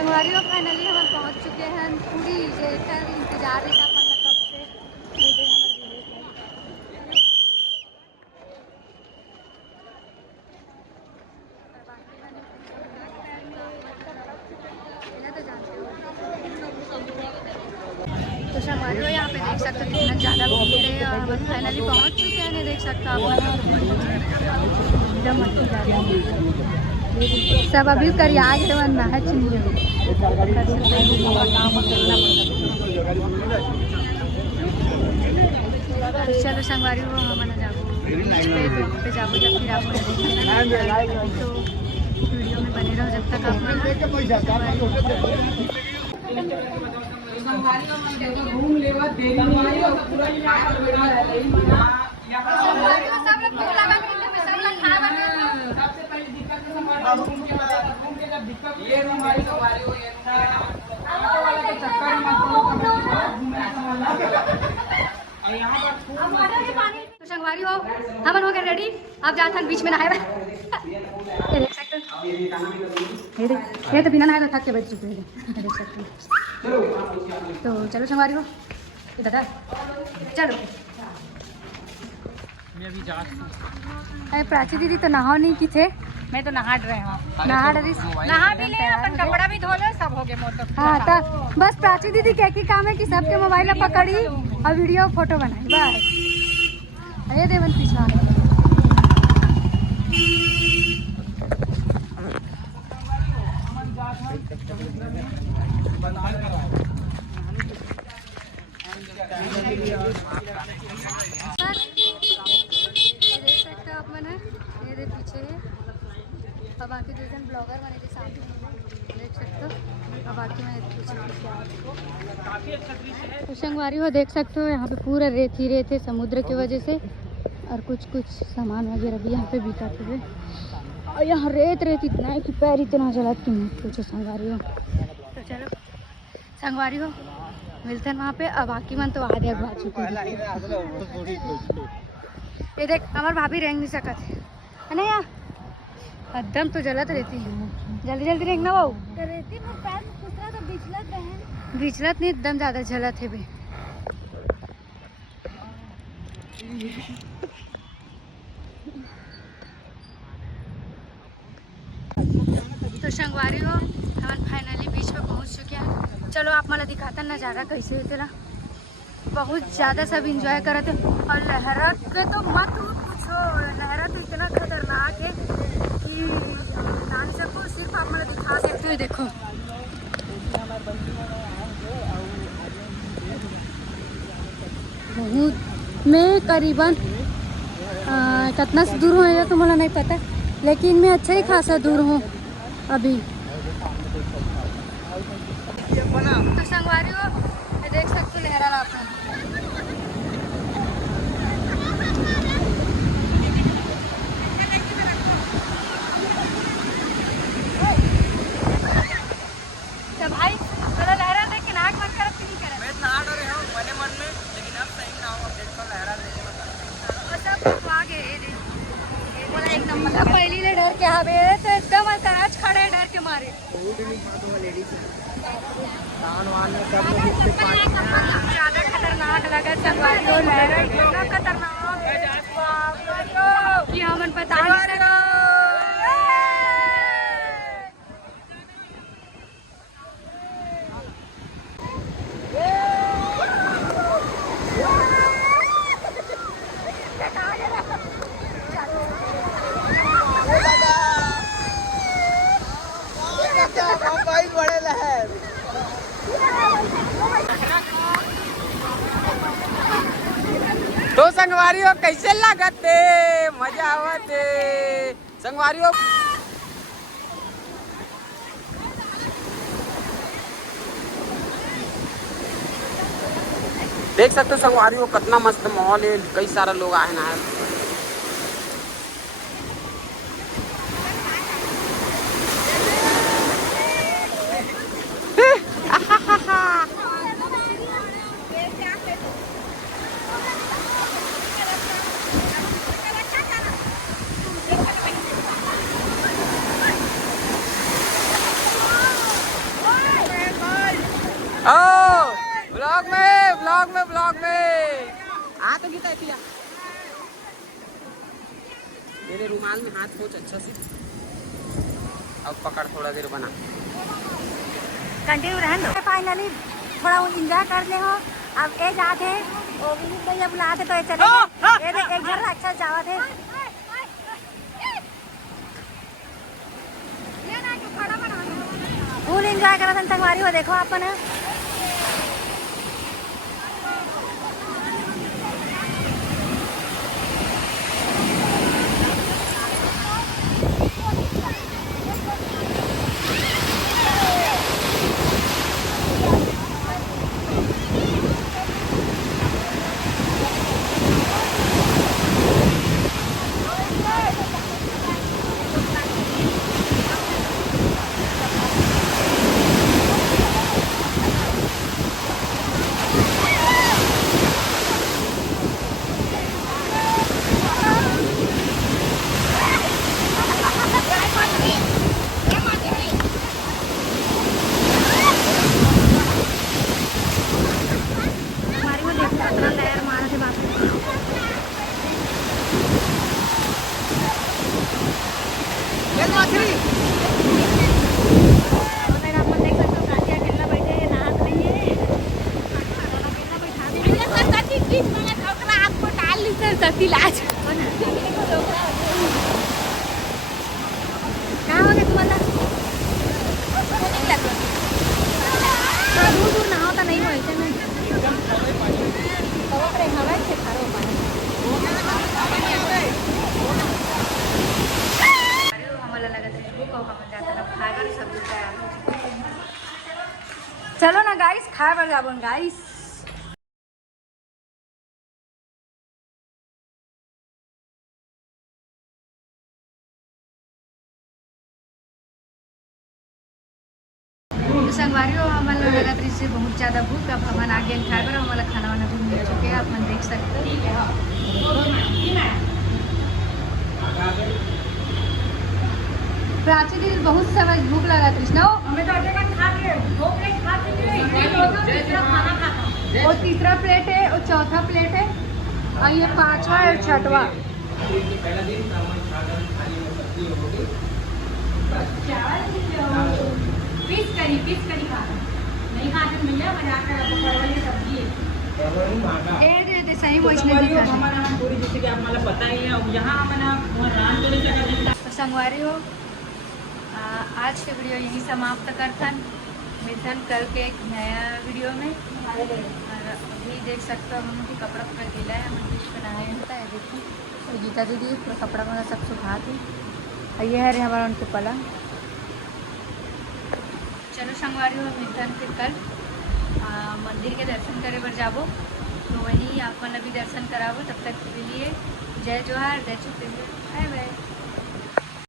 संगवारी हो फाइनली हम पहुंच चुके हैं पूरी जे कर इंतजार रही अपन कब से देखे हमारे तो संगवारी हो यहाँ पे देख सकते हो कितना ज़्यादा भीड़ है और हम फाइनली पहुंच चुके हैं। देख सकते हो आप सब अभी कर आगे बनना है चलो संगवारी हो हम ना जाओ पे जाओ तो फिर आपको तो वीडियो में बने रहो जब तक आप घूम लेवा देरी नहीं और पूरा सबसे पहले दिक्कत है घूम के जब दिक्कत ये हमारी सवारी हो ये ऑटो वाला के चक्कर में तो संगवारी हो हमन हो गए रेडी। अब जाते हैं बीच में नहाए देख सकते ये तो बिना नहाए तो थक के बैठ चुके हैं देख सकते हैं। तो चलो संगवारी हो दादा चलो। मैं अभी जा अरे प्राची दीदी तो नहा नहीं की थे, मैं तो नहा रहे हूँ नहा भी ले अपन कपड़ा भी धो ले सब हो गए मोटो। हाँ तो बस प्राची दीदी क्या की काम है कि सबके मोबाइल पकड़ी और वीडियो फोटो बनाई बस ये देवन पीछा देख सकते हो आप मैंने ये पीछे है। अब बाकी दो जन ब्लॉगर बने थे साथ में देख सकते हो। अब बाकी मैं तो संगवारी हो देख सकते हो यहाँ पे पूरा रेत ही रेत है समुद्र की वजह से और कुछ सामान वगैरह भी यहाँ पे बिकाते हुए और यहाँ रेत इतना है कि पैर इतना जला कि मत पूछो संगवारी हो। तो चलो संगवारी हो मिलते हैं वहाँ पे। अब बाकी मन तो आधे अगवा चुके हैं। ये देख हमारे भाभी रेंग नहीं सकत है ना यार एकदम तो जलत रहती है जल्दी रेंग ना बहू तो बिचलत नहीं एकदम ज़्यादा जलत है बे। तो संगवारी हो हम फाइनली बीच पे पहुंच चुके हैं। चलो आप मला दिखाता नज़ारा कैसे है तेरा बहुत ज़्यादा सब इंजॉय कर रहे थे और लहरा के तो मत पूछो लहरा तो इतना खतरनाक है कि नान सबको सिर्फ आप मला दिखा सकते हो। देखो बहुत मैं करीबन कितना दूर हूँ तो मुझे नहीं पता लेकिन मैं अच्छा ही खासा दूर हूँ अभी। तो संगवारी हो देख सकते हो लहरा रहा था तो भाई चलो लहरा देख के नाक मत कर नहीं करे मैं नहा रहे हूँ मने मन में लेकिन अब सही ना हो अब देखो लहरा सब आगे बोला एक नंबर पहली ले डर के हवे तो एकदम तराज खड़े डर के मारे ज्यादा खतरनाक लगा संगवारी हो लहरा इतना खतरनाक कि हम बता नहीं सकते। तो संगवारी हो कैसे लागत मजा आवत संगवारी हो देख सकते हो संगवारी हो कितना मस्त माहौल है कई सारा लोग आए ना मेरे रुमाल में हाथ पोंछ अच्छा से। अब पकड़, थोड़ा देर बना। कंटिन्यू रहने दो। फाइनली थोड़ा इंजॉय कर ले हो। अब ए जाते वो भैया बुलाते तो ये चले गए। ये एक घर अच्छा जावा थे। फुल इंजॉय करा था संगवारी हो। देखो अपन इलाज काय होते तुम्हाला दूर दूर नहावता नाही व्हायचं ना हवायचे खारो आम्हाला लागत भूक खायवर सब चलो ना गाइस खायवर जाबन गाइस संगवारी हो हमारा लगातार से बहुत ज़्यादा भूख। अब हम आगे खाए पर हमारा खाना वाना भी मिल चुके हैं। आप देख सकते हैं प्राची दी बहुत समय भूख लगा कृष्णा और तीसरा प्लेट है और चौथा प्लेट है और ये पांचवा और छठवा पीस करी खाता नहीं खाते मिले मजाक कर परवल की सब्जी है दे सही वैसे नहीं खाते हमारा पूरी जैसे कि आप मला पता ही है अब यहां मना रान करे का संगवारी हो आज के वीडियो यही समाप्त करथन मिलथन कल के एक नया वीडियो में और अभी देख सकते हो हम कि कपड़ा पूरा गीला है हम कुछ बनाए होता है देखो तो गीता दीदी पूरा कपड़ा वाला सब सुखा थी और ये है हमारा उनके पलंग। चलो संगवारी हो मिलथन फिर कल मंदिर के दर्शन करे बर जाबो तो वहीं आपन अभी दर्शन कराबो तब तक के लिए जय जोहार जय छत्तीसगढ़।